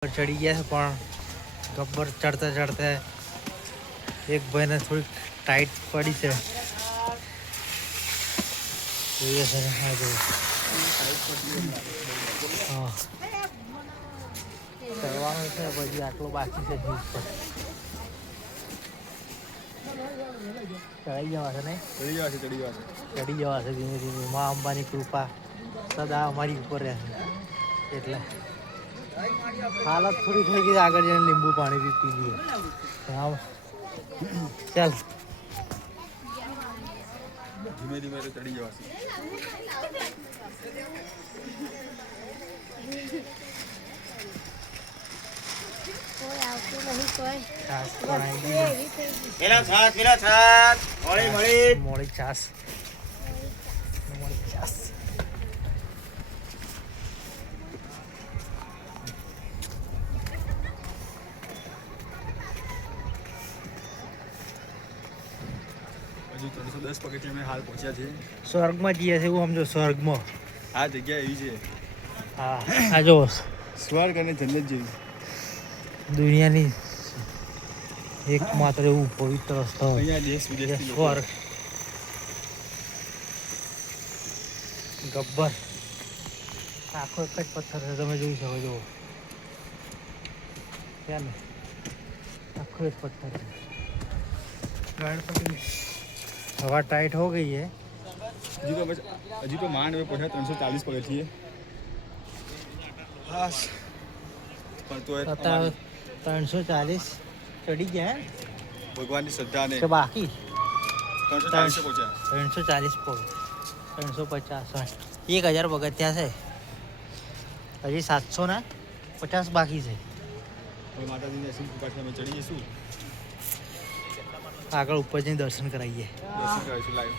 ચડી ગયા છે પણ ગબ્બર ચડતા ચડતા એક ભાઈને થોડીક ટાઈટ પડી છે. જોઈએ છે ને હા જો હા ચડવાનું છે પછી આટલું બાકી છે હિલ પર ચડી જવાશે નહીં ચડી જવાશે ધીમે ધીમે. મા અંબાની કૃપા સદા અમારી ઉપર રહેશે એટલે હાલત થોડી થઈ ગઈ આગળ જઈને લીંબુ પાણી બી પી લઈએ. ચાલ ધીમે ધીમે તો ચડી જવાશે. કોઈ આવતું નહીં કોઈ. છાસ પણ આવી ગઈ. એવી થઈ ગઈ. પેલા છાસ મોળી છાસ મોળી છાસ. હજુ 310 પગથિયે અમે હાલ પહોંચ્યા છીએ. સ્વર્ગમાં જઈએ છે એવું સમજો. સ્વર્ગમાં આ જગ્યા એવી છે હા આ જો સ્વર્ગ અને જન્નત જેવી. દુનિયાની એકમાત્ર એવું પવિત્ર સ્થળ અહીંયા દેશ વિદેશથી લોકો સ્વર્ગ. ગબ્બર આખો એક જ પથ્થર છે તમે જોઈ શકો છો. ત્યાં ને આખો એક પથ્થર છે. ગણપતિ હવા टाइट हो गई है. હજી તો માંડ હવે પહોંચ્યા 340 પગથિયે. હા પણ તો અત્યારે 340 ચડી ગયા હે? ભગવાનની શ્રદ્ધા ને કે બાકી 340 પહોંચ્યા. 340 પગ 350 1000 પગથિયા છે. હજી 750 બાકી છે. હવે માતાજીની અસીમ કૃપાથી અમે ચડી જઈશું. આગળ ઉપર જઈને દર્શન કરાવીએ. દર્શન કરીશું લાઈવ.